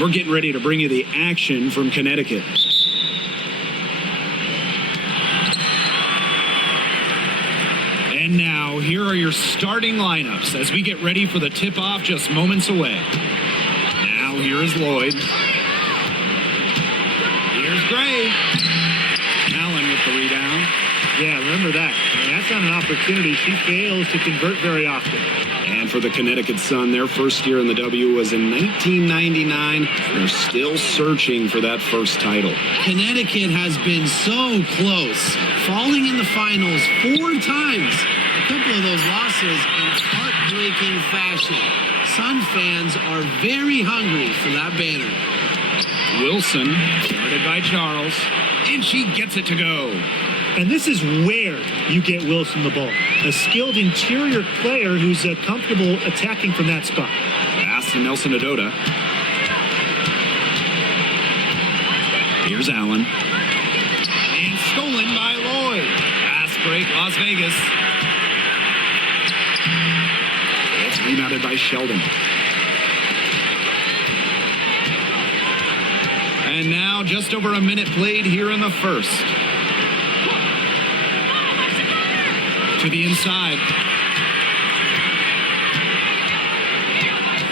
We're getting ready to bring you the action from Connecticut. And now, here are your starting lineups as we get ready for the tip-off just moments away. Now, here is Lloyd. Here's Gray. Allen with the rebound. Yeah, remember that. That's not an opportunity she fails to convert very often. And for the Connecticut Sun, their first year in the W was in 1999. They're still searching for that first title. Connecticut has been so close, falling in the finals 4 times. A couple of those losses in heartbreaking fashion. Sun fans are very hungry for that banner. Wilson, guarded by Charles, and she gets it to go. And this is where you get Wilson the ball. A skilled interior player who's comfortable attacking from that spot. Pass to Nelson Adota. Here's Allen. And stolen by Lloyd. Fast break, Las Vegas. It's rebounded by Sheldon. And now just over a minute played here in the first. To the inside.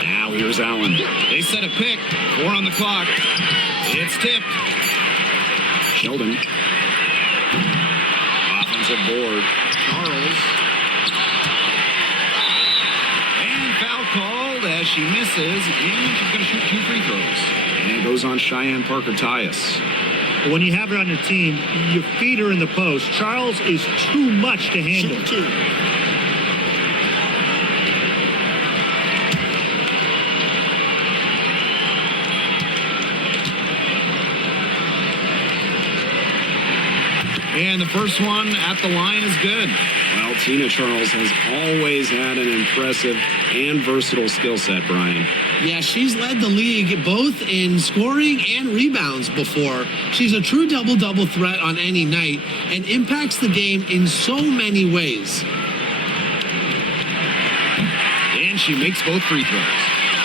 Now here's Allen. They set a pick. 4 on the clock. It's tipped. Sheldon. Offensive board. Charles. And foul called as she misses. And she's going to shoot 2 free throws. And it goes on Cheyenne Parker-Tyus. When you have her on your team, you feed her in the post. Charles is too much to handle. And the first one at the line is good. Well, Tina Charles has always had an impressive and versatile skill set, Brian. Yeah, she's led the league both in scoring and rebounds before. She's a true double-double threat on any night and impacts the game in so many ways. And she makes both free throws.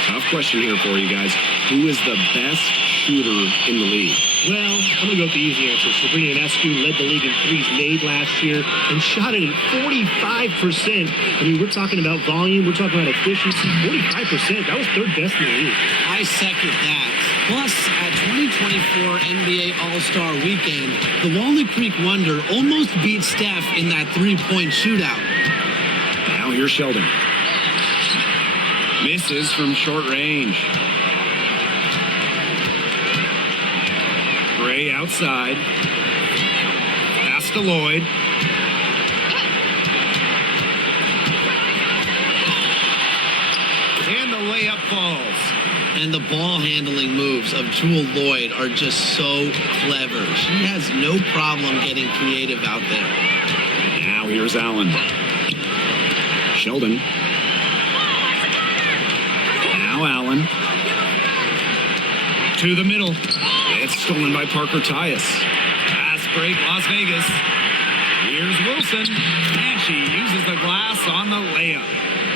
Tough question here for you guys. Who is the best shooter in the league? Well, I'm going to go with the easy answer. Sabrina Ionescu led the league in threes made last year and shot it at 45%. I mean, we're talking about volume. We're talking about efficiency. 45%. That was 3rd best in the league. I second that. Plus, at 2024 NBA All-Star Weekend, the Walnut Creek Wonder almost beat Steph in that 3-point shootout. Now here's Sheldon. Misses from short range. Gray outside. Pass to Lloyd. And the layup falls. And the ball handling moves of Jewel Lloyd are just so clever. She has no problem getting creative out there. Now here's Allen. Sheldon. Now Allen. To the middle. It's stolen by Parker-Tyus. Pass break, Las Vegas. Here's Wilson. And she uses the glass on the layup.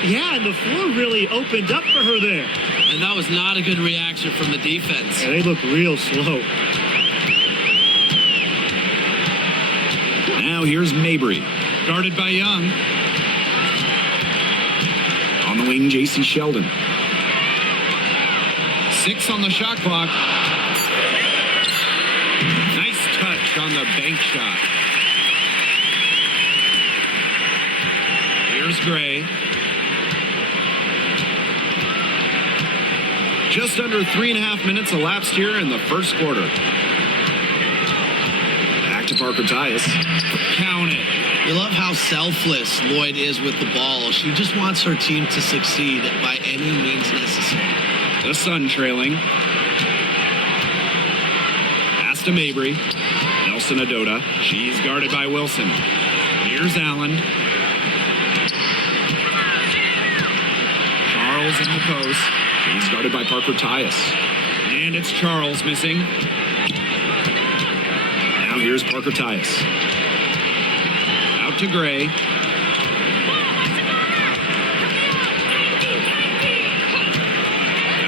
Yeah, and the floor really opened up for her there. And that was not a good reaction from the defense. Yeah, they look real slow. Now here's Mabry. Guarded by Young. On the wing, J.C. Sheldon. 6 on the shot clock. Nice touch on the bank shot. Here's Gray. Just under 3.5 minutes elapsed here in the first quarter. Back to Parker-Tyus. Count it. You love how selfless Lloyd is with the ball. She just wants her team to succeed by any means necessary. The Sun trailing. Pass to Mabry. Nelson Adota. She's guarded by Wilson. Here's Allen. Charles in the post. He's guarded by Parker-Tyus. And it's Charles missing. Now here's Parker-Tyus. Out to Gray.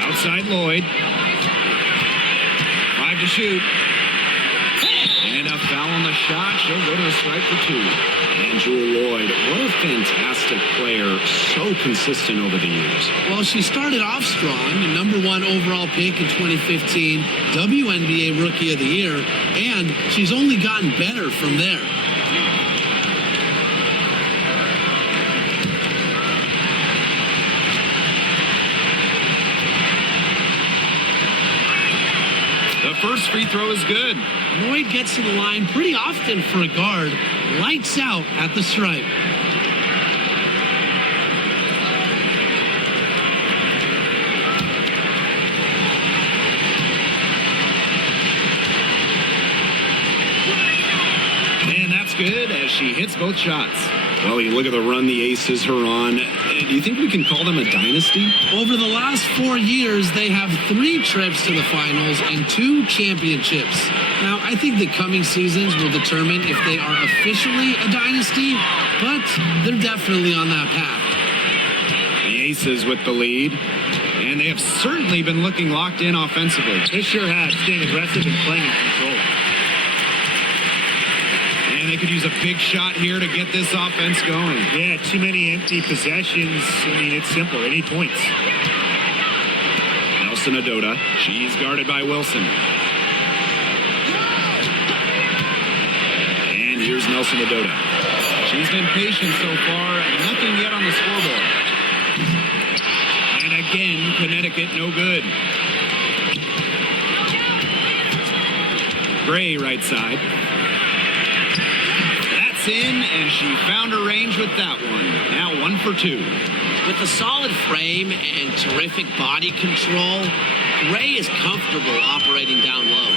Outside Lloyd. to shoot. And a foul on the shot. She'll go to the strike for 2. And Jewel Lloyd, what a fantastic player. So consistent over the years. Well, she started off strong, the number 1 overall pick in 2015, WNBA Rookie of the Year, and she's only gotten better from there. The first free throw is good. Lloyd gets to the line pretty often for a guard. Lights out at the stripe. And that's good as she hits both shots. Well, you look at the run the Aces are on. Do you think we can call them a dynasty? Over the last 4 years, they have 3 trips to the finals and 2 championships. Now, I think the coming seasons will determine if they are officially a dynasty, but they're definitely on that path. The Aces with the lead. And they have certainly been looking locked in offensively. They sure have, staying aggressive and playing in control. And they could use a big shot here to get this offense going. Yeah, too many empty possessions. I mean, it's simple. They need points. Nelson Adota. She's guarded by Wilson. And here's Nelson Adota. She's been patient so far. Nothing yet on the scoreboard. And again, Connecticut no good. Gray right side. In, and she found her range with that one. Now 1 for 2. With a solid frame and terrific body control, Gray is comfortable operating down low.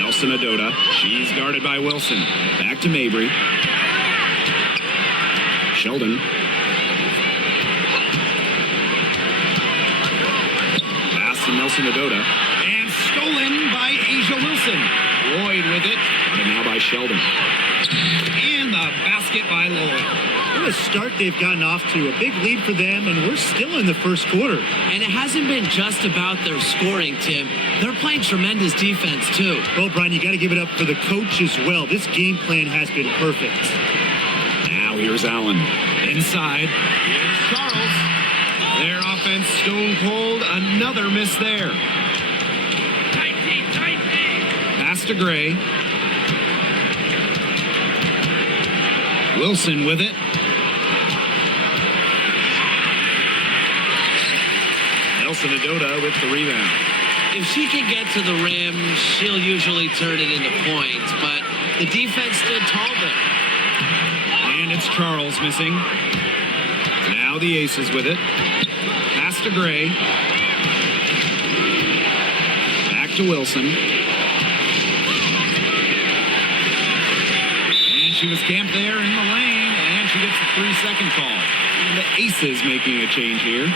Nelson Adota. She's guarded by Wilson. Back to Mabry. Sheldon. Pass to Nelson Adota. And stolen by Asia Wilson. Lloyd with it. Guarded now by Sheldon. And the basket by Lloyd. What a start they've gotten off to. A big lead for them, and we're still in the first quarter. And it hasn't been just about their scoring, Tim. They're playing tremendous defense, too. Well, Brian, you got to give it up for the coach as well. This game plan has been perfect. Now here's Allen. Inside. Here's Charles. Their offense stone cold. Another miss there. Pass to Gray. Wilson with it. Nelson Adota with the rebound. If she can get to the rim, she'll usually turn it into points, but the defense stood tall there. And it's Charles missing. Now the Aces with it. Pass to Gray. Back to Wilson. She was camped there in the lane, and she gets a 3-second call. And the Aces making a change here.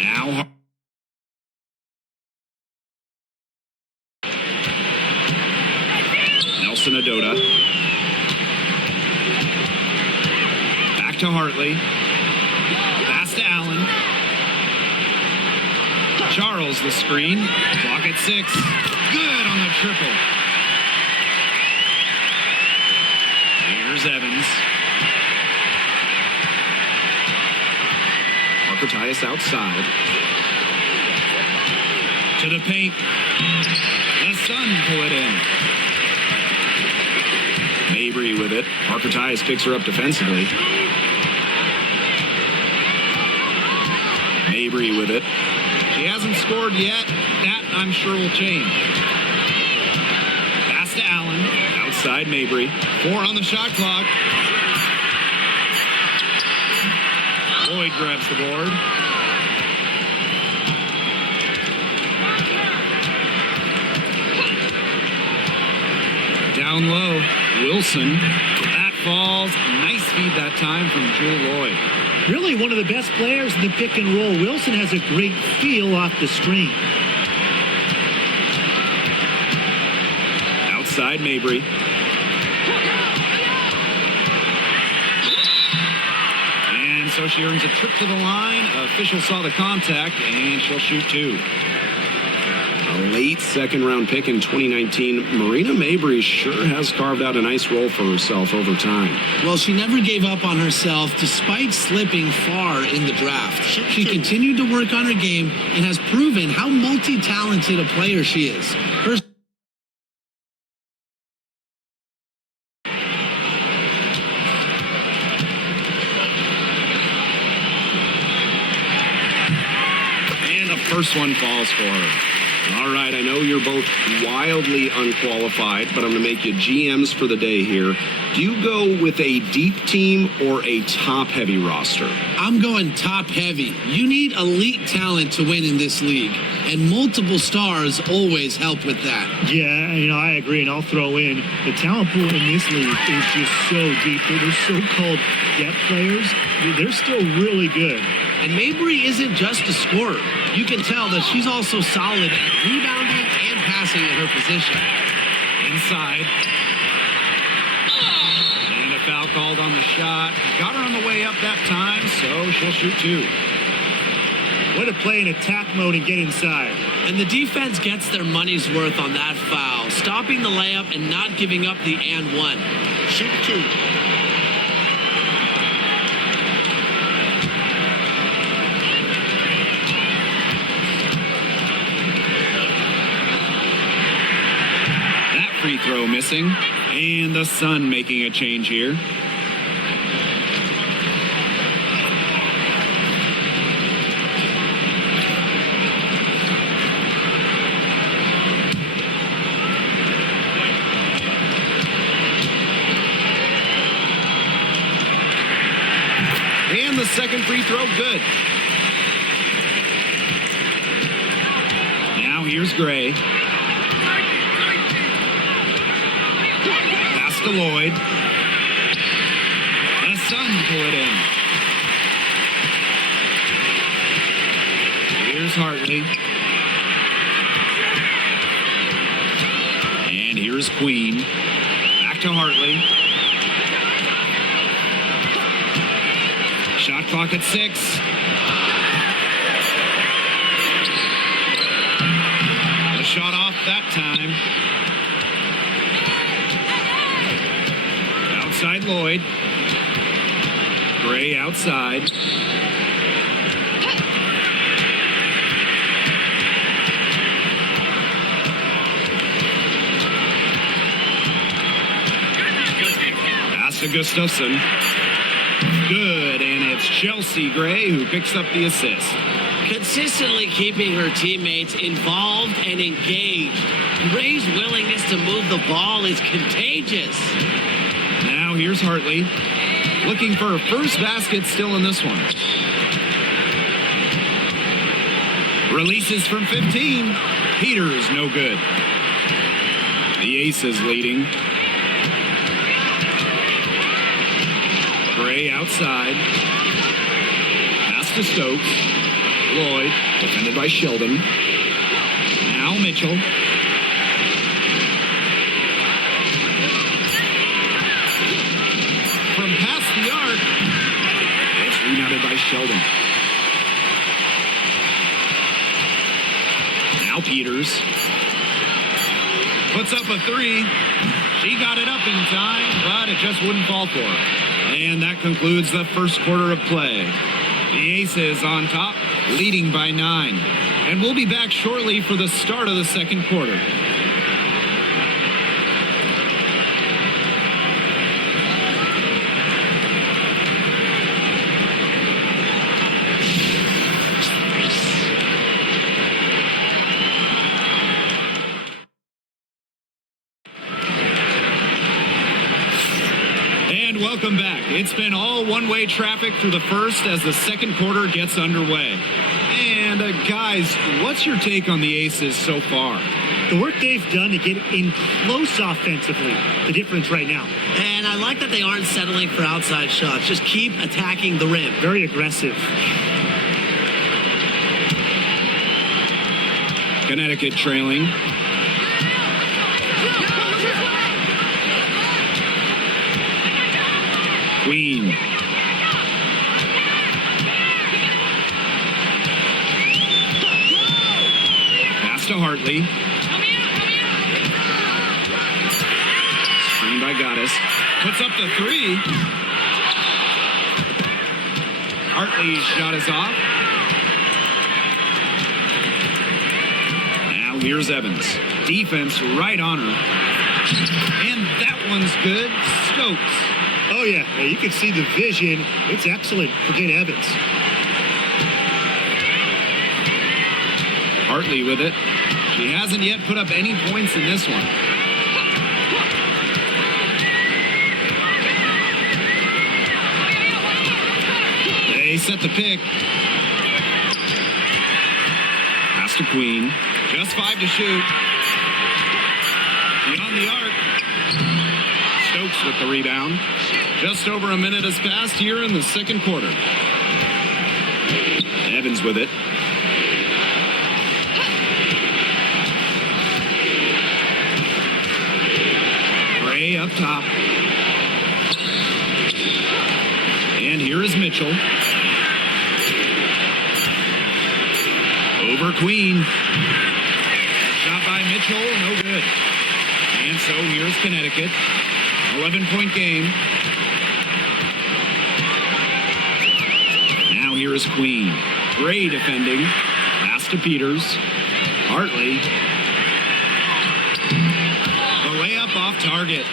Now Nelson Adota. Back to Hartley. To Allen. Charles the screen. Clock at 6. Good on the triple. Here's Evans. Parker Tyus outside. To the paint. The Sun pull it in. Mabry with it. Parker Tyus picks her up defensively. Mabry with it. She hasn't scored yet. That, I'm sure, will change. Pass to Allen. Outside Mabry. 4 on the shot clock. Lloyd grabs the board. Down low. Wilson. That falls. Nice feed that time from Jewel Lloyd. Really one of the best players in the pick and roll. Wilson has a great feel off the screen. Outside Mabry. And so she earns a trip to the line. Official saw the contact, and she'll shoot 2. A late second-round pick in 2019, Marina Mabry sure has carved out a nice role for herself over time. Well, she never gave up on herself despite slipping far in the draft. She continued to work on her game and has proven how multi-talented a player she is. Her First one falls for her. All right, I know you're both wildly unqualified, but I'm going to make you GMs for the day here. Do you go with a deep team or a top-heavy roster? I'm going top-heavy. You need elite talent to win in this league, and multiple stars always help with that. Yeah, I agree, and I'll throw in the talent pool in this league is just so deep. They're so-called depth players. They're still really good. And Mabry isn't just a scorer. You can tell that she's also solid at rebounding and passing at her position. Inside. And a foul called on the shot. Got her on the way up that time, so she'll shoot 2. Way to play in attack mode and get inside. And the defense gets their money's worth on that foul, stopping the layup and not giving up the and 1. Shoot 2. Free throw missing, and the Sun making a change here. And the second free throw, good. Now here's Gray. To Lloyd. The Sun pull it in. Here's Hartley. And here's Queen. Back to Hartley. Shot clock at 6. The shot off that time. Outside Lloyd. Gray outside. Pass to Gustafson. Good, and it's Chelsea Gray who picks up the assist. Consistently keeping her teammates involved and engaged. Gray's willingness to move the ball is contagious. Now here's Hartley, looking for her first basket still in this one. Releases from 15. Peters, no good. The Aces leading. Gray outside. Pass to Stokes. Lloyd, defended by Sheldon. Now Mitchell. From past the arc, it's rebounded by Sheldon. Now Peters puts up a 3. She got it up in time, but it just wouldn't fall for her. And that concludes the first quarter of play. The Aces on top, leading by 9. And we'll be back shortly for the start of the second quarter. Welcome back. It's been all one-way traffic through the first as the second quarter gets underway. And guys, what's your take on the Aces so far? The work they've done to get in close offensively, the difference right now. And I like that they aren't settling for outside shots. Just keep attacking the rim. Very aggressive. Connecticut trailing. Queen. Hartley. Screen by Goddess. Puts up the three. Hartley's shot is off. Now here's Evans. Defense right on her. And that one's good. Stokes. Oh, yeah. You can see the vision. It's excellent for Jane Evans. Hartley with it. She hasn't yet put up any points in this one. They set the pick. Pass to Queen. Just 5 to shoot. Beyond the arc. Stokes with the rebound. Just over a minute has passed here in the second quarter. Evans with it. Gray up top. And here is Mitchell. Over Queen. Shot by Mitchell, no good. And so here's Connecticut. 11-point game. Now here is Queen. Gray defending. Pass to Peters. Hartley. The layup off target.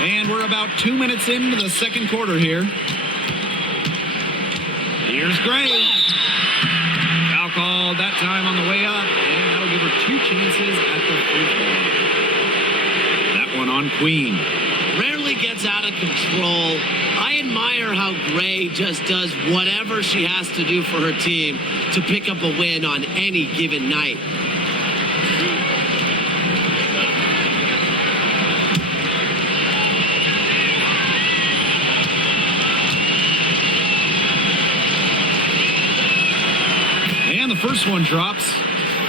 And we're about 2 minutes into the second quarter here. Here's Gray. Foul called that time on the way up. And that'll give her 2 chances at the free throw. That one on Queen. Rarely gets out of control. I admire how Gray just does whatever she has to do for her team to pick up a win on any given night. And the first one drops.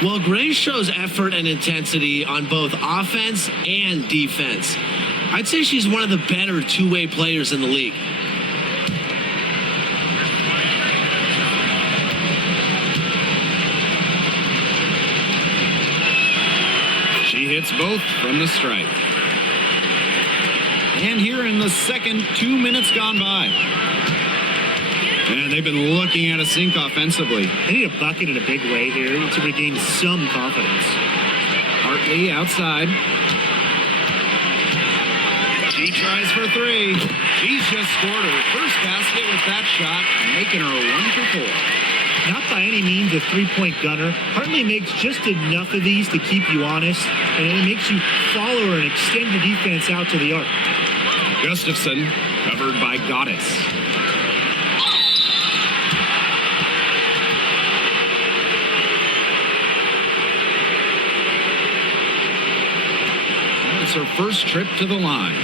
Well, Gray shows effort and intensity on both offense and defense. I'd say she's one of the better two-way players in the league. She hits both from the stripe. And here in the second, 2 minutes gone by. And they've been looking at a sink offensively. They need a bucket in a big way here to regain some confidence. Hartley outside. She tries for 3. She's just scored her first basket with that shot, making her 1 for 4. Not by any means a three-point gunner. Hartley makes just enough of these to keep you honest, and it makes you follow her and extend your defense out to the arc. Gustafson covered by Goddess. It's her first trip to the line.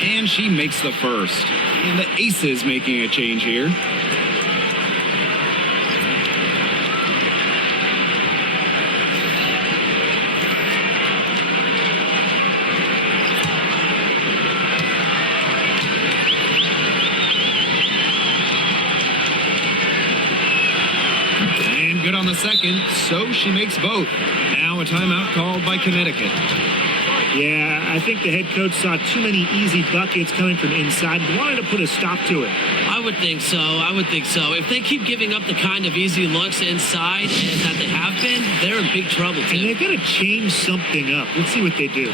And she makes the first. And the Aces making a change here. Good on the second, so she makes both. Now a timeout called by Connecticut. Yeah, I think the head coach saw too many easy buckets coming from inside and wanted to put a stop to it. I would think so. If they keep giving up the kind of easy looks inside and that they have been, they're in big trouble, too. And they've got to change something up. Let's see what they do.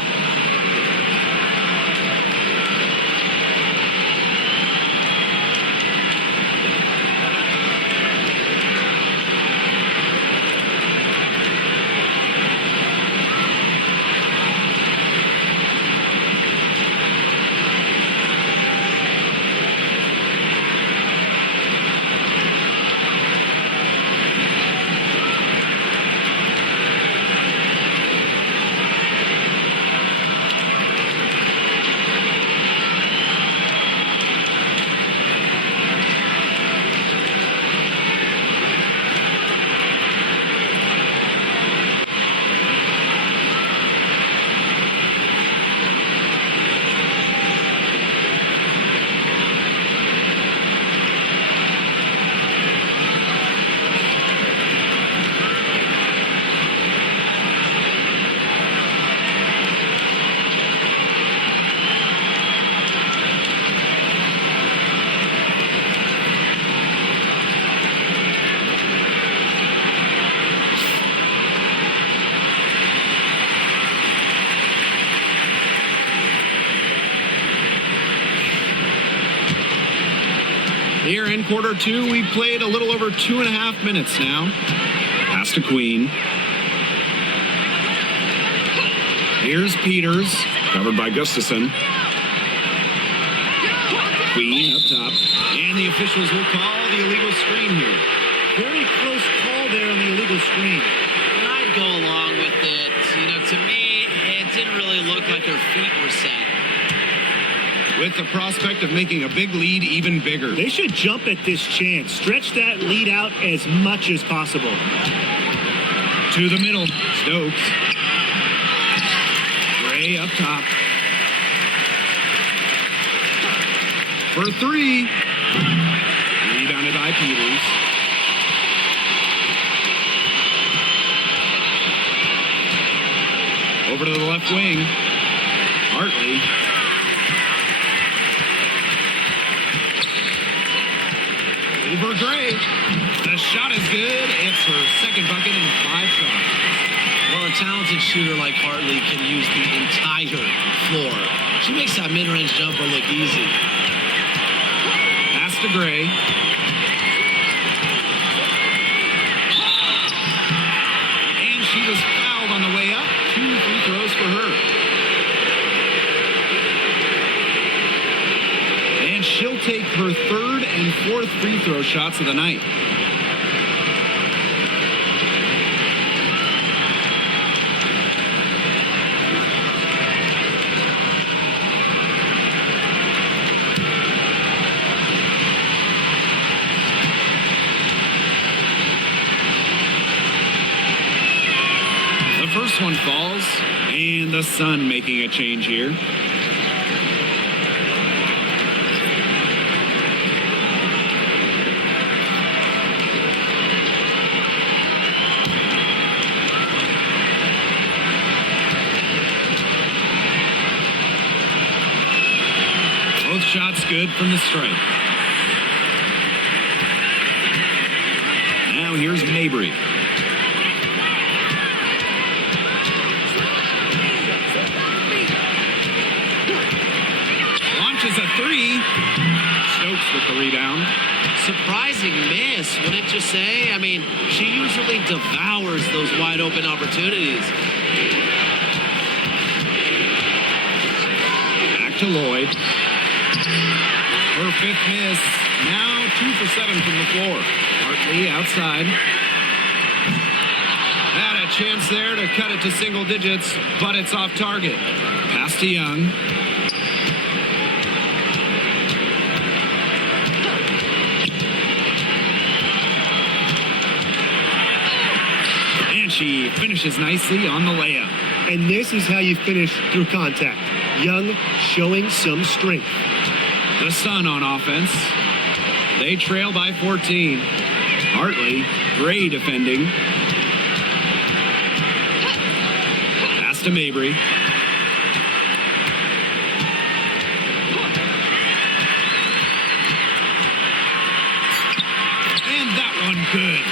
in quarter two. We've played a little over 2.5 minutes now. Pass to Queen. Here's Peters. Covered by Gustafson. Queen up top. And the officials will call the illegal screen here. Very close call there on the illegal screen. And I'd go along with it. You know, to me, it didn't really look like her feet were set. With the prospect of making a big lead even bigger. They should jump at this chance. Stretch that lead out as much as possible. To the middle. Stokes. Gray up top. For three. Rebounded by Peters. Over to the left wing. Hartley. Over Gray. The shot is good. It's her second bucket in 5 shots. Well, a talented shooter like Hartley can use the entire floor. She makes that mid-range jumper look easy. Pass to Gray. And she was fouled on the way up. 2 free throws for her. And she'll take her 3rd and 4th free throw shots of the night. The first one falls, and the Sun making a change here. Both shots good from the stripe. Now here's Mabry. Launches a 3. Stokes with the rebound. Surprising miss, wouldn't you say? I mean, she usually devours those wide open opportunities. Back to Lloyd. Her 5th miss. Now 2 for 7 from the floor. Hartley outside. Had a chance there to cut it to single digits, but it's off target. Pass to Young. And she finishes nicely on the layup. And this is how you finish through contact. Young showing some strength. The Sun on offense. They trail by 14. Hartley, Gray defending. Pass to Mabry. And that one good.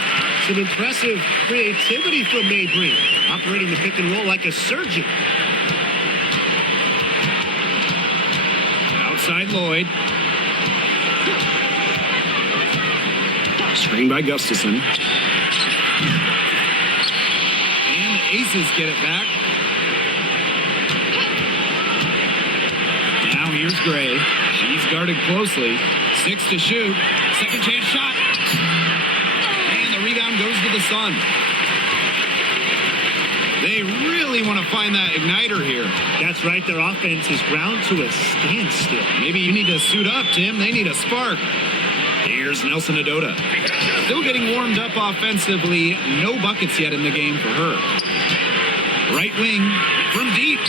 Some impressive creativity from Mabry, operating the pick and roll like a surgeon. Outside Lloyd. Screen by Gustafson. And the Aces get it back. Now here's Gray. She's guarded closely. 6 to shoot. Second chance shot. And the rebound goes to the Sun. They really want to find that igniter here. That's right, their offense is ground to a standstill. Maybe you need to suit up, Tim. They need a spark. Here's Nelson Adota. Still getting warmed up offensively. No buckets yet in the game for her. Right wing from deep.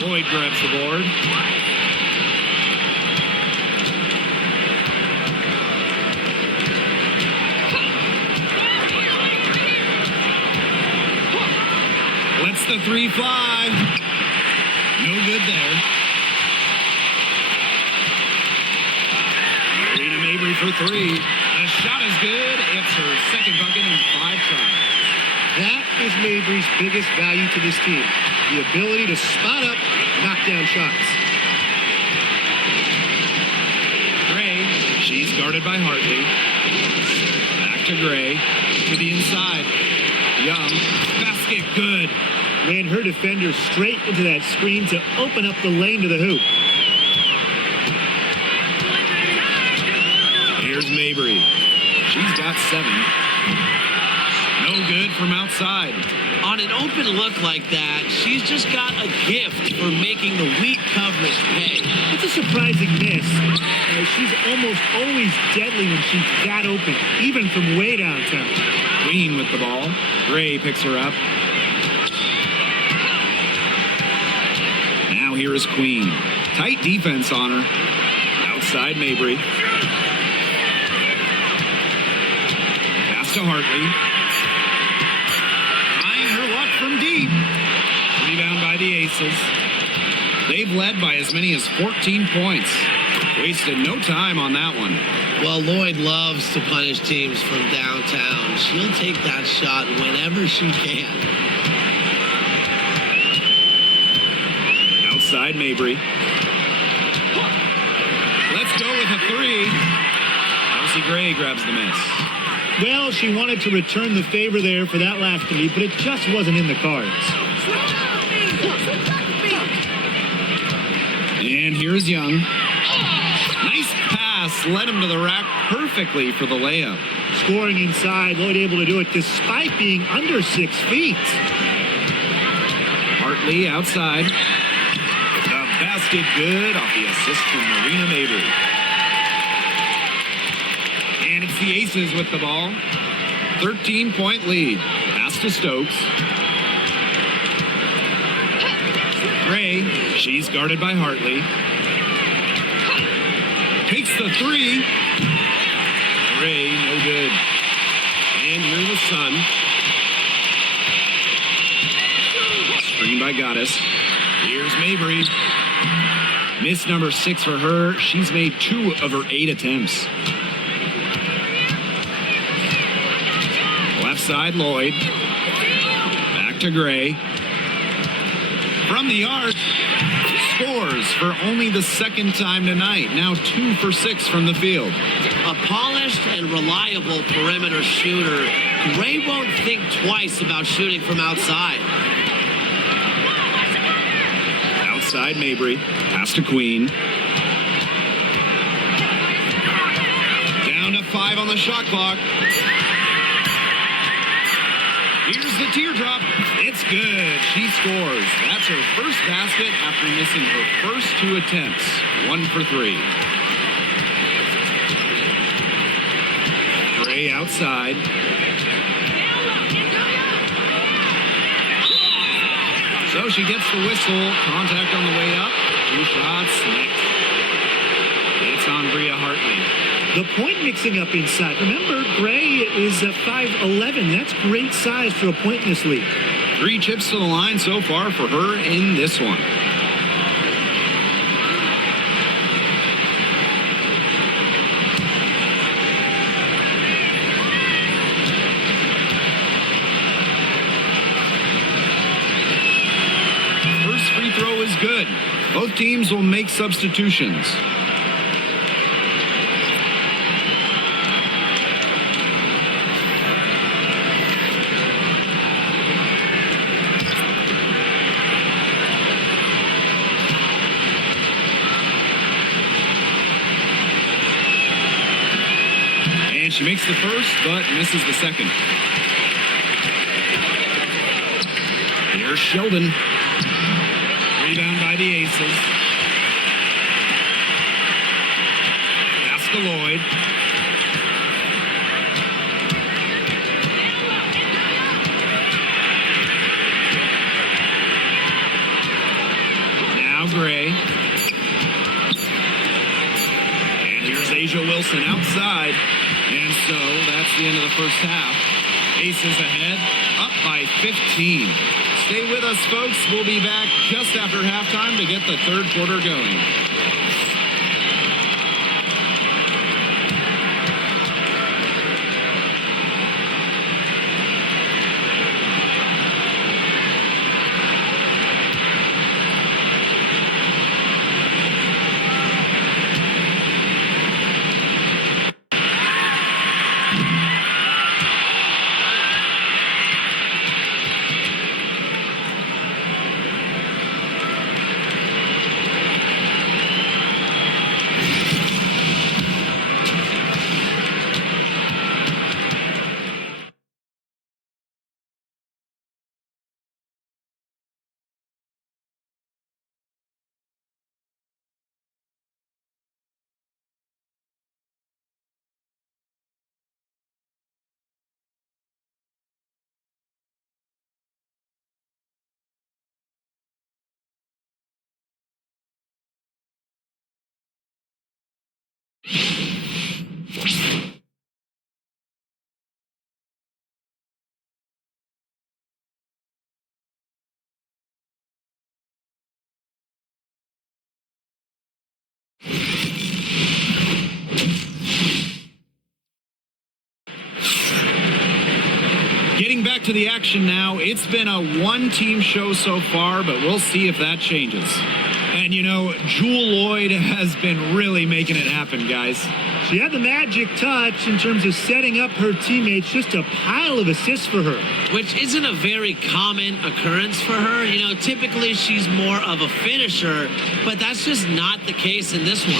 Lloyd grabs the board. Lets the 3 fly. No good there. Marina Mabry for 3. The shot is good. It's her second bucket in 5 tries. That is Mabry's biggest value to this team. The ability to spot up, knock down shots. Gray, she's guarded by Hartley. Back to Gray. To the inside. Young. Basket good. Ran her defender straight into that screen to open up the lane to the hoop. Here's Mabry. She's got 7. No good from outside. On an open look like that, she's just got a gift for making the weak coverage pay. It's a surprising miss. She's almost always deadly when she's that open, even from way downtown. Queen with the ball. Gray picks her up. Now here is Queen. Tight defense on her. Outside Mabry. Pass to Hartley. Trying her luck from deep. Rebound by the Aces. They've led by as many as 14 points. Wasted no time on that one. Well, Lloyd loves to punish teams from downtown. She'll take that shot whenever she can. Outside Mabry. Let's go with a 3. Kelsey Gray grabs the miss. Well, she wanted to return the favor there for that last three, but it just wasn't in the cards. And here's Young. Nice pass. Led him to the rack perfectly for the layup. Scoring inside, Lloyd able to do it despite being under 6 feet. Hartley outside. The basket good off the assist from Marina Mabry. And it's the Aces with the ball. 13-point lead. Pass to Stokes. Gray, she's guarded by Hartley. Takes the 3. Gray, no good. And here's the Sun. Screen by Goddess. Here's Mabry. Miss number 6 for her. She's made 2 of her 8 attempts. Left side, Lloyd. Back to Gray. From the arc. Scores for only the second time tonight. Now 2 for 6 from the field. A polished and reliable perimeter shooter. Gray won't think twice about shooting from outside. Outside Mabry. Pass to Queen. Down to 5 on the shot clock. Here's the teardrop. It's good. She scores. That's her first basket after missing her first 2 attempts. 1 for 3. Gray outside. So she gets the whistle. Contact on the way up. 2 shots next. It's on Bria Hartley. The point mixing up inside. Remember, Gray is 5'11". That's great size for a point in this league. 3 chips to the line so far for her in this one. First free throw is good. Both teams will make substitutions. She makes the first, but misses the second. Here's Sheldon. Rebound by the Aces. Pass to Lloyd. Now Gray. And here's Asia Wilson outside. And so that's the end of the first half. Aces ahead, up by 15. Stay with us, folks. We'll be back just after halftime to get the third quarter going. Getting back to the action now, it's been a one-team show so far, but we'll see if that changes. And, you know, Jewel Lloyd has been really making it happen, guys. She had the magic touch in terms of setting up her teammates, just a pile of assists for her. Which isn't a very common occurrence for her. You know, typically she's more of a finisher, but that's just not the case in this one.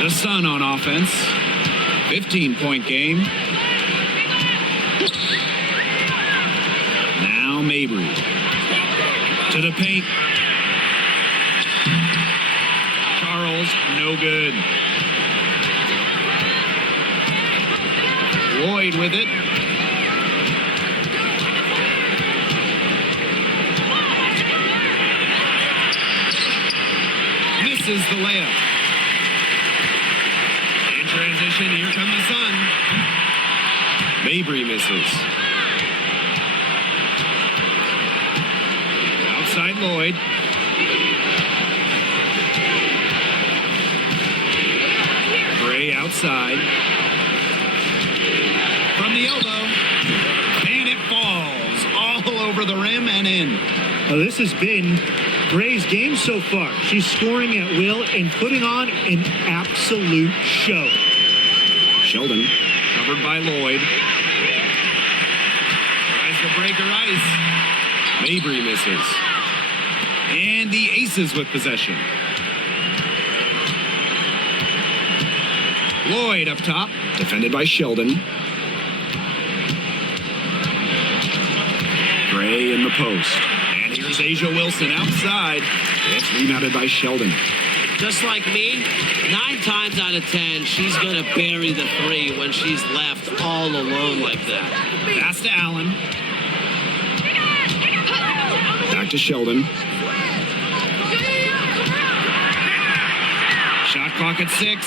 The Sun on offense. 15-point game. Now Mabry. To the paint. Charles, no good. Lloyd with it. Misses the layup. Transition, here come the Sun. Mabry misses. Outside Lloyd. Gray outside. From the elbow. And it falls all over the rim and in. Well, this has been Gray's game so far. She's scoring at will and putting on an absolute show. Sheldon. Covered by Lloyd. Tries to break her ice. Mabry misses. And the Aces with possession. Lloyd up top. Defended by Sheldon. Gray in the post. And here's Asia Wilson outside. It's rebounded by Sheldon. Just like me, 9 times out of 10, she's going to bury the 3 when she's left all alone like that. Pass to Allen. Back to Sheldon. Shot clock at 6.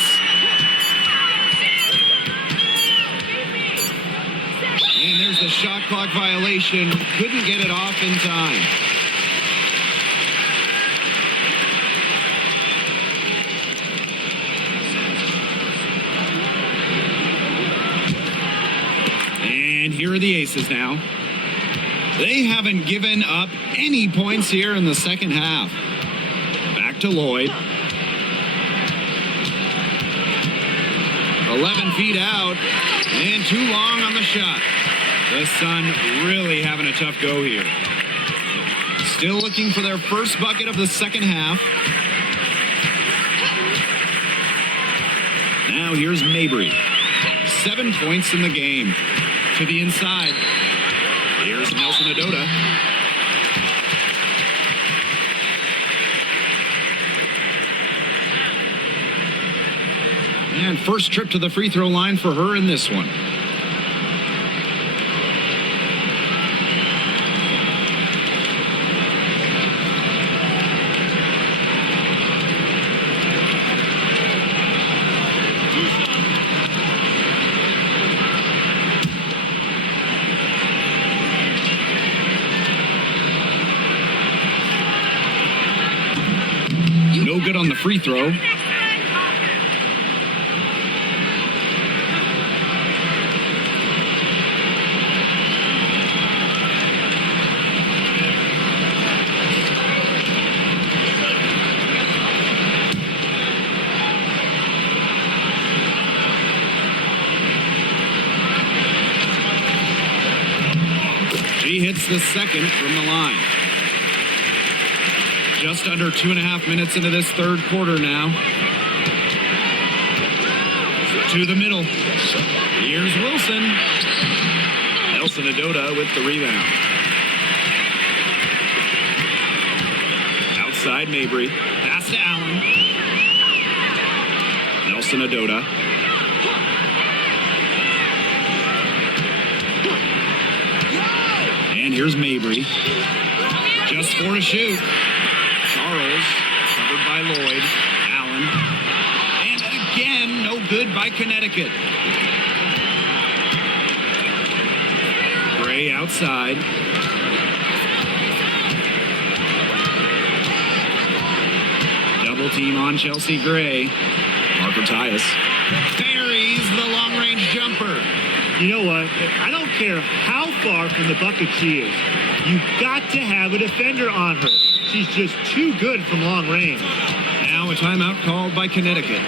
And there's the shot clock violation. Couldn't get it off in time. And here are the Aces now. They haven't given up any points here in the second half. Back to Lloyd. 11 feet out and too long on the shot. The Sun really having a tough go here. Still looking for their first bucket of the second half. Now here's Mabry. 7 points in the game. To the inside. Here's Nelson Adota. And first trip to the free throw line for her in this one. No good on the free throw. She hits the second from the line. Just under 2.5 minutes into this third quarter now. To the middle. Here's Wilson. Nelson Adota with the rebound. Outside Mabry. Pass to Allen. Nelson Adota. And here's Mabry. Just 4 to shoot. Charles, covered by Lloyd. Allen. And again, no good by Connecticut. Gray outside. Double team on Chelsea Gray. Parker Tyus. Buries the long-range jumper. You know what? I don't care how far from the bucket she is. You've got to have a defender on her. She's just too good from long range. Now a timeout called by Connecticut.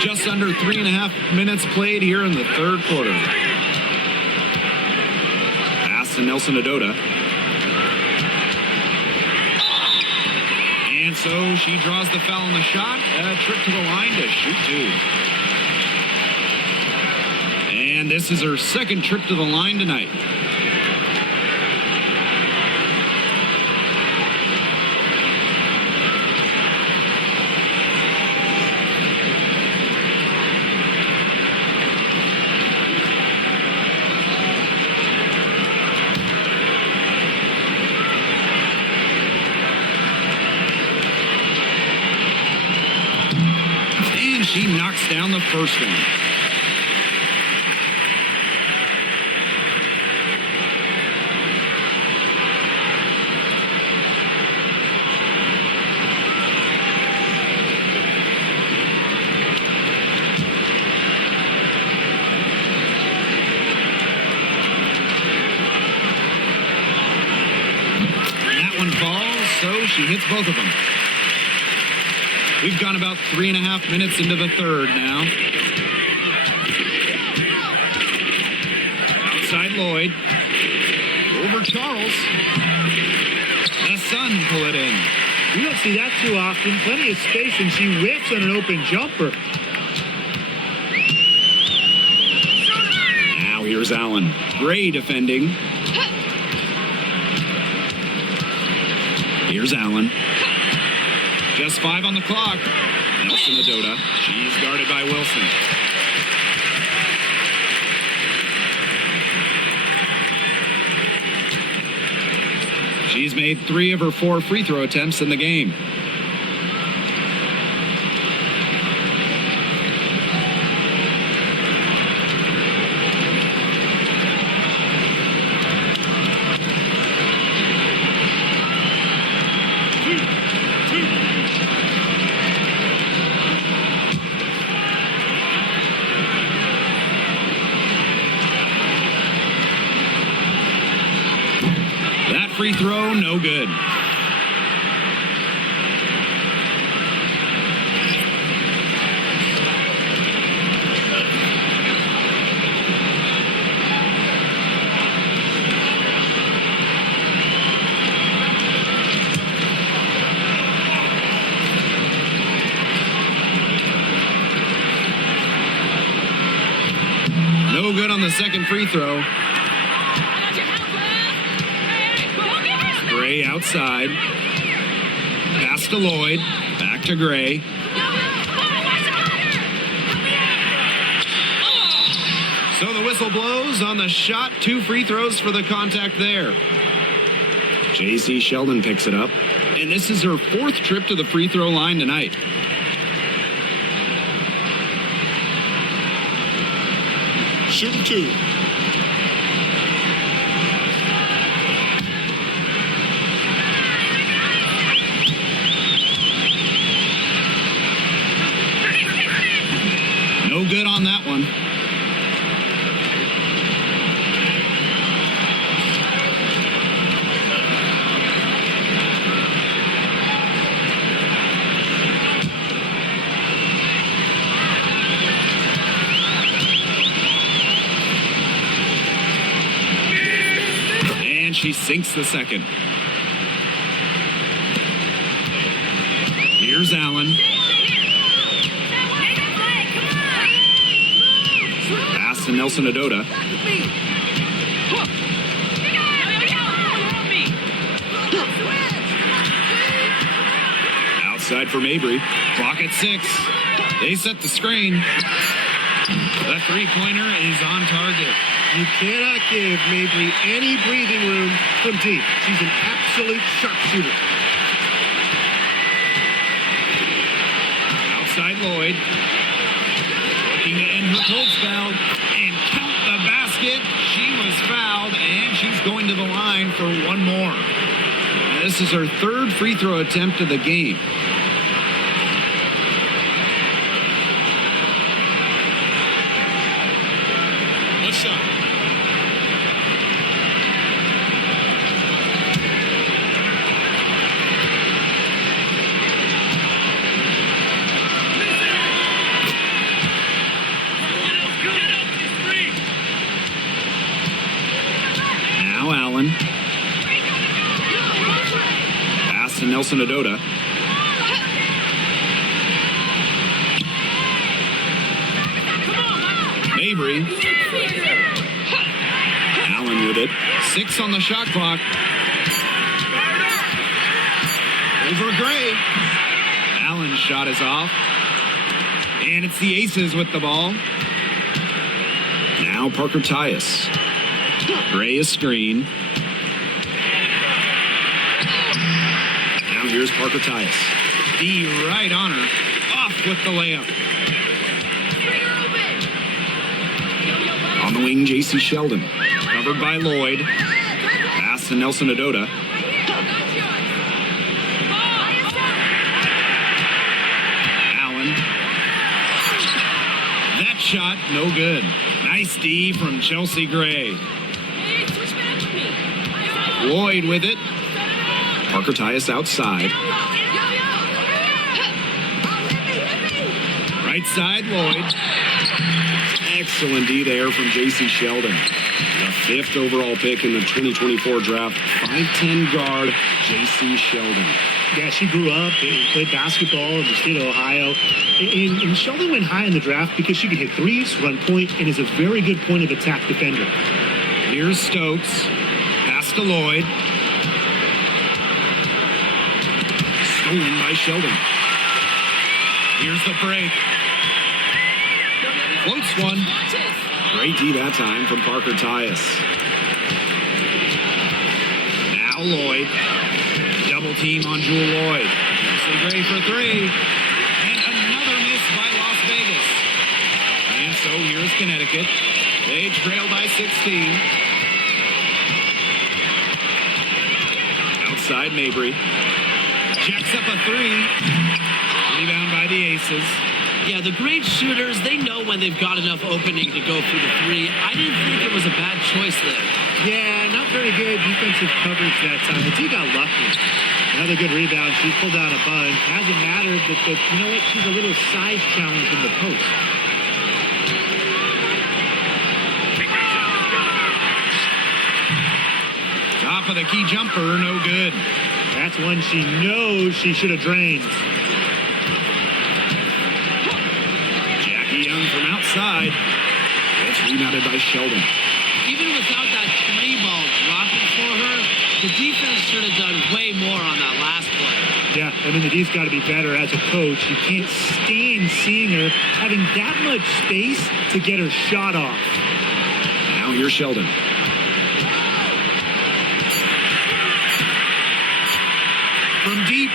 Just under 3.5 minutes played here in the third quarter. Pass to Nelson Adota. And so she draws the foul on the shot. A trip to the line to shoot two. And this is her second trip to the line tonight. She knocks down the first one. That one falls, so she hits both of them. We've gone about 3.5 minutes into the third now. Outside Lloyd. Over Charles. The Sun pull it in. You don't see that too often. Plenty of space, and she whiffs on an open jumper. Now here's Allen. Gray defending. Here's Allen. Just 5 on the clock. Nelson Adota. She's guarded by Wilson. She's made 3 of her 4 free throw attempts in the game. Free throw, no good. No good on the second free throw. Gray outside. Pass to Lloyd. Back to Gray. So the whistle blows on the shot. 2 free throws for the contact there. J.C. Sheldon picks it up. And this is her 4th trip to the free throw line tonight. Shooting 2. No good on that one. And she sinks the second. Here's Allen. Pass to Nelson Adota. Outside for Mabry. Clock at 6. They set the screen. The 3-pointer is on target. You cannot give Mabry any breathing room from deep. She's an absolute sharpshooter. Outside Lloyd. Looking to end her cold spell and count the basket. She was fouled, and she's going to the line for one more. This is her 3rd free throw attempt of the game. One shot. Now Allen. Pass to Nelson Adota. Mabry. Allen with it. 6 on the shot clock. Over Gray. Allen's shot is off. And it's the Aces with the ball. Now Parker Tyus. Gray is screen. Now here's Parker Tyus. D right on her. Off with the layup. On the wing, J.C. Sheldon. Covered by Lloyd. Pass to Nelson Adota. Allen. That shot, no good. Nice D from Chelsea Gray. Lloyd with it. Parker Tyus outside. Right side, Lloyd. Excellent D there from J.C. Sheldon. The 5th overall pick in the 2024 draft. 5'10" guard, J.C. Sheldon. Yeah, she grew up and played basketball in the state of Ohio. And Sheldon went high in the draft because she could hit threes, run point, and is a very good point of attack defender. Here's Stokes. Pass to Lloyd. Stolen by Sheldon. Here's the break. Floats one. Great D that time from Parker Tyus. Now Lloyd. Double team on Jewel Lloyd. Chelsea Gray for 3. And another miss by Las Vegas. And so here's Connecticut. They trail by 16. Outside Mabry. Jacks up a 3. Rebound by the Aces. Yeah, the great shooters, they know when they've got enough opening to go for the 3. I didn't think it was a bad choice there. Yeah, not very good defensive coverage that time. She got lucky. Another good rebound. She pulled out a bunch. Hasn't mattered, but you know what? She's a little size challenge in the post. Top of the key jumper, no good. That's one she knows she should have drained. Jackie Young from outside. It's rebounded by Sheldon. Even without that 3 ball dropping for her, the defense should have done way more on that last play. Yeah, I mean, the D's got to be better as a coach. You can't stand seeing her having that much space to get her shot off. Now here's Sheldon. From deep.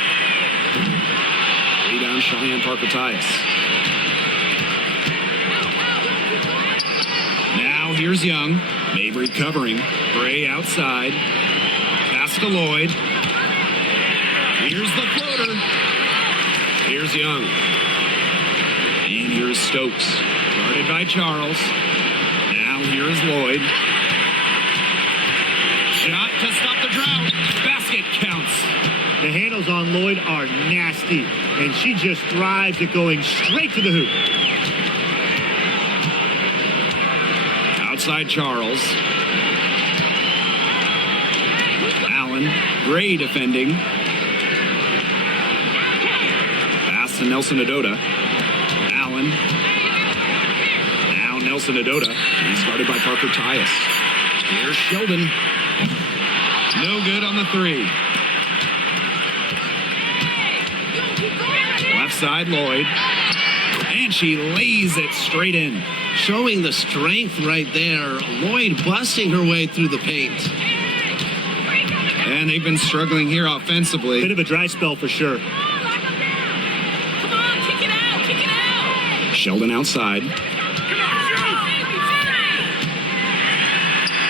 Rebound, Cheyenne Parker-Tyus. Now here's Young. Mabry covering. Bray outside. Pass to Lloyd. Here's the floater. Here's Young. And here's Stokes. Guarded by Charles. Now here's Lloyd. Shot to stop the drought. Basket counts. The handles on Lloyd are nasty, and she just thrives at going straight to the hoop. Outside Charles. Allen. Gray defending. Pass to Nelson Adota. Allen. Now Nelson Adota. He's guarded by Parker-Tyus. Here's Sheldon. No good on the three. Left side, Lloyd. And she lays it straight in. Showing the strength right there. Lloyd busting her way through the paint. And they've been struggling here offensively. Bit of a dry spell for sure. Come on, kick it out, kick it out. Sheldon outside.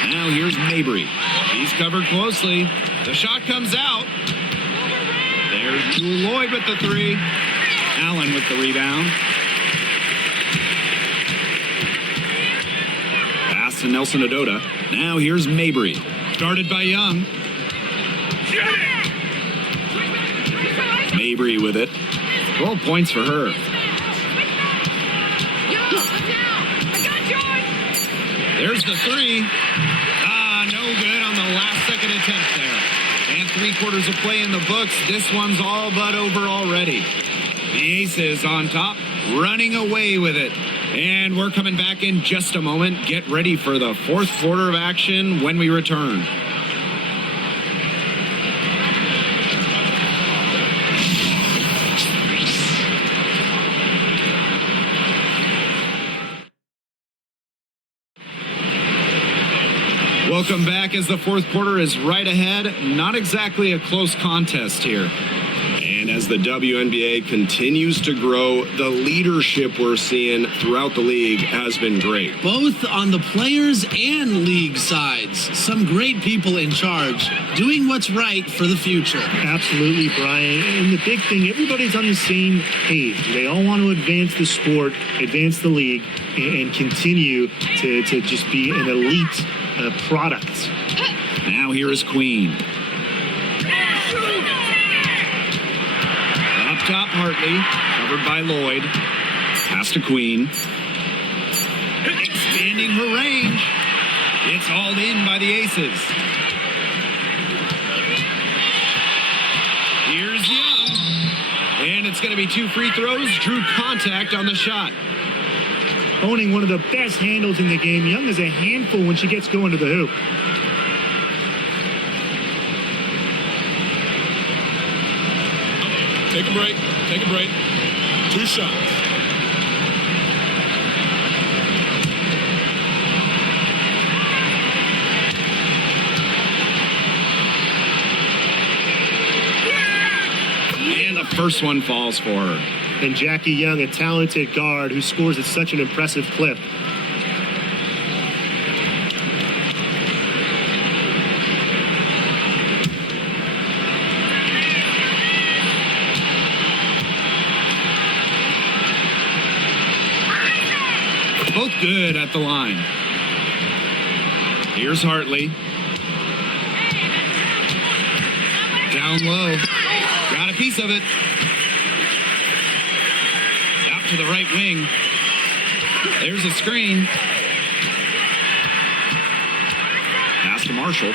Now here's Mabry. She's covered closely. The shot comes out. There's Jewel Lloyd with the three. Allen with the rebound. Pass to Nelson Adota. Now here's Mabry. Guarded by Young. Mabry with it. 12 points for her. There's the three. No good on the last second attempt there. And 3/4 of play in the books. This one's all but over already. The Aces on top, running away with it. And we're coming back in just a moment. Get ready for the 4th quarter of action when we return. Welcome back as the 4th quarter is right ahead. Not exactly a close contest here. And as the WNBA continues to grow, the leadership we're seeing throughout the league has been great. Both on the players and league sides. Some great people in charge, doing what's right for the future. Absolutely, Brian. And the big thing, everybody's on the same page. They all want to advance the sport, advance the league, and continue to just be an elite product. Now here is Queen. Up top, Hartley, covered by Lloyd. Pass to Queen. Expanding her range. It's hauled in by the Aces. Here's Young. And it's going to be 2 free throws. Drew contact on the shot. Owning one of the best handles in the game. Young is a handful when she gets going to the hoop. Take a break. Take a break. 2 shots. And the first one falls for her. And Jackie Young, a talented guard who scores at such an impressive clip. Both good at the line. Here's Hartley. Down low. Got a piece of it. Out to the right wing. There's a screen. Pass to Marshall.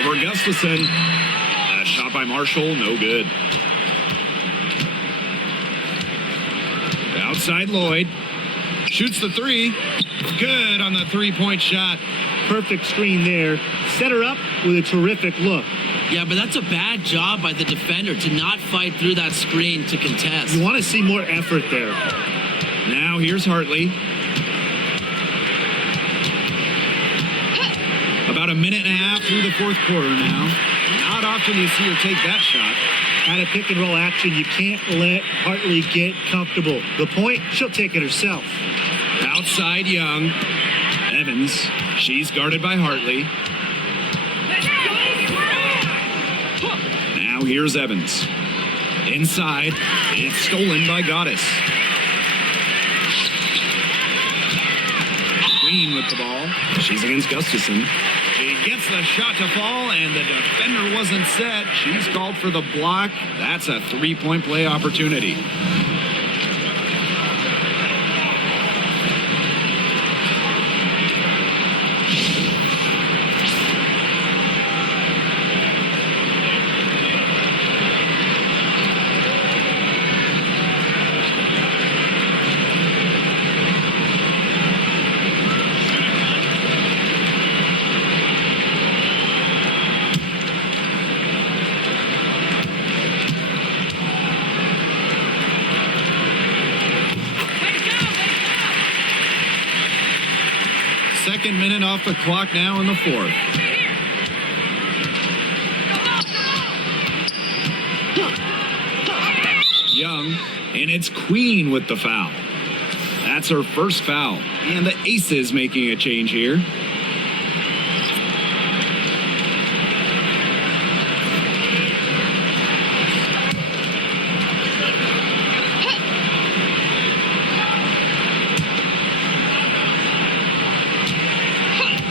Over Gustafson. A shot by Marshall, no good. Outside Lloyd. Shoots the three. Good on the three-point shot. Perfect screen there. Set her up with a terrific look. Yeah, but that's a bad job by the defender to not fight through that screen to contest. You want to see more effort there. Now here's Hartley. About a minute and a half through the fourth quarter now. Not often you see her take that shot. Out of pick and roll action, you can't let Hartley get comfortable. The point, she'll take it herself. Outside Young. Evans. She's guarded by Hartley. Now here's Evans. Inside. It's stolen by Goddess. Queen with the ball. She's against Gustafson. She gets the shot to fall, and the defender wasn't set. She's called for the block. That's a three-point play opportunity. Second minute off the clock now in the fourth. Young, and it's Queen with the foul. That's her first foul. And the Aces making a change here.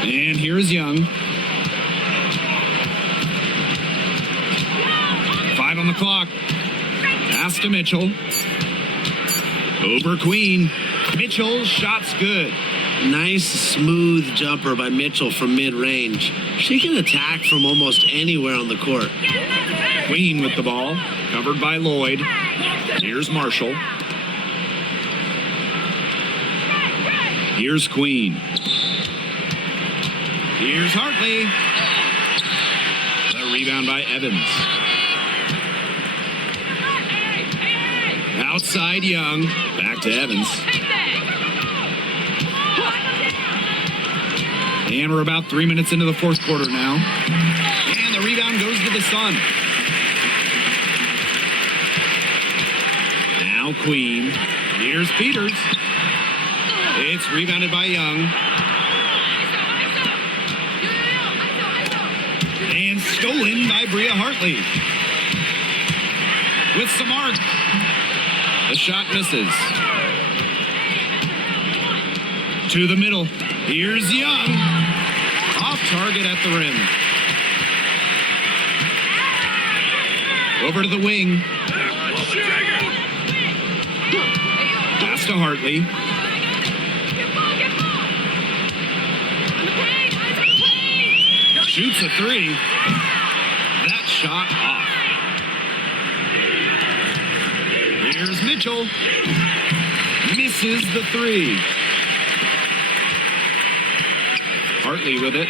And here's Young. 5 on the clock. Pass to Mitchell. Over Queen. Mitchell's shot's good. Nice, smooth jumper by Mitchell from mid-range. She can attack from almost anywhere on the court. Queen with the ball. Covered by Lloyd. Here's Marshall. Here's Queen. Here's Hartley. The rebound by Evans. Outside Young. Back to Evans. And we're about 3 minutes into the fourth quarter now. And the rebound goes to the Sun. Now Queen. Here's Peters. It's rebounded by Young. And stolen by Bria Hartley. With some arc. The shot misses. To the middle. Here's Young. Off target at the rim. Over to the wing. Pass to Hartley. Shoots a three. That shot off. Here's Mitchell. Misses the three. Hartley with it.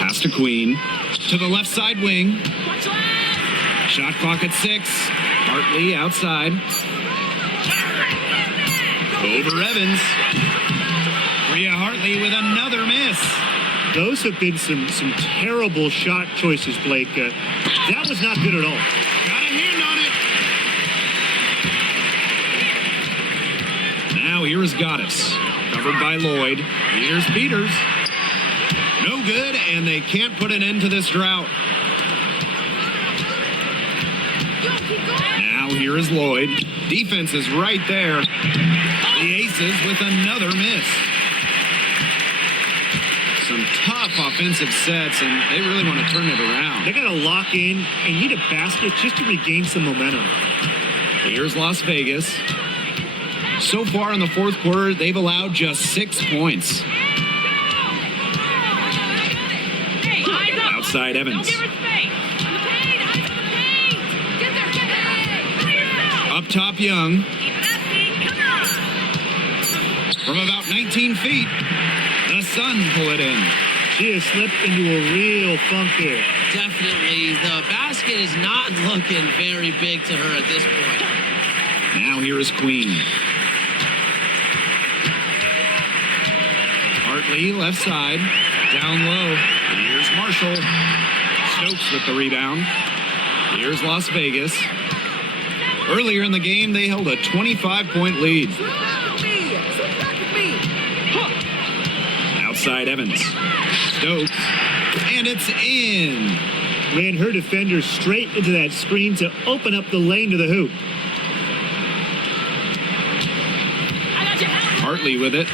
Pass to Queen. To the left side wing. Shot clock at 6. Hartley outside. Over Evans. Bria Hartley with another miss. Those have been some terrible shot choices, Blake. That was not good at all. Got a hand on it. Now here is Goddess. Covered by Lloyd. Here's Peters. No good, and they can't put an end to this drought. Now here is Lloyd. Defense is right there. The Aces with another miss. Some tough offensive sets, and they really want to turn it around. They got to lock in and need a basket just to regain some momentum. Here's Las Vegas. So far in the fourth quarter, they've allowed just 6 points. Outside Evans. Up top Young. From about 19 feet, the Sun pull it in. She has slipped into a real funk here. Definitely. The basket is not looking very big to her at this point. Now here is Queen. Hartley, left side, down low. Here's Marshall. Stokes with the rebound. Here's Las Vegas. Earlier in the game, they held a 25-point lead. Outside Evans. Stokes. And it's in. Ran her defender straight into that screen to open up the lane to the hoop. Hartley with it.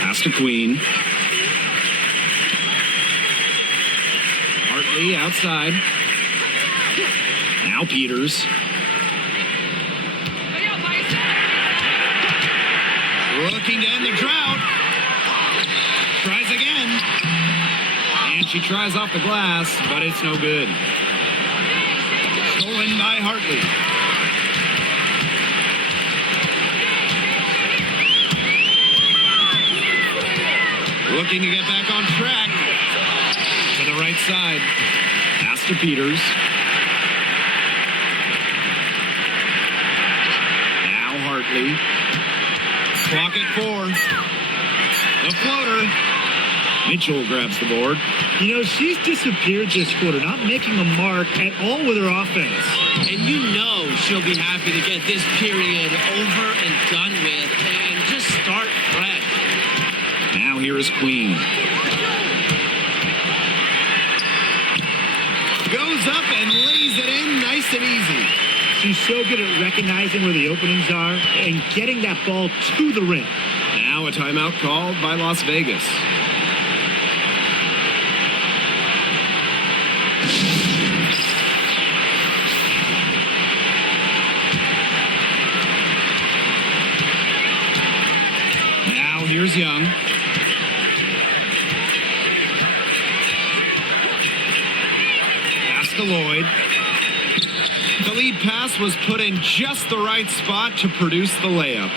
Pass to Queen. Hartley outside. Now Peters. Looking to end the drought. Tries again. And she tries off the glass, but it's no good. Stolen by Hartley. Looking to get back on track. To the right side. Pass to Peters. Now Hartley. Clock at 4. The floater. Mitchell grabs the board. You know, she's disappeared this quarter, not making a mark at all with her offense. And you know she'll be happy to get this period over and done with and just start fresh. Now here is Queen. Goes up and lays it in nice and easy. She's so good at recognizing where the openings are and getting that ball to the rim. Now a timeout called by Las Vegas. Now here's Young. Pass to Lloyd. The lead pass was put in just the right spot to produce the layup.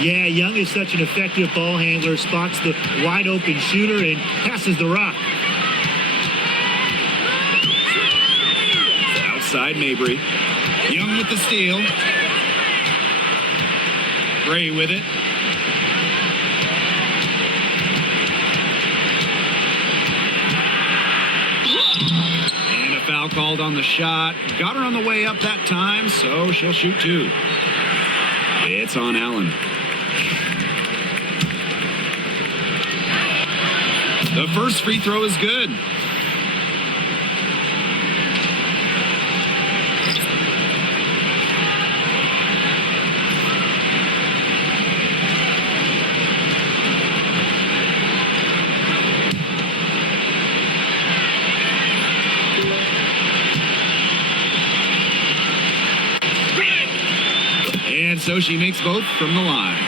Yeah, Young is such an effective ball handler, spots the wide open shooter and passes the rock. Outside Mabry. Young with the steal. Gray with it. And a foul called on the shot. Got her on the way up that time, so she'll shoot 2. It's on Allen. The first free throw is good. And so she makes both from the line.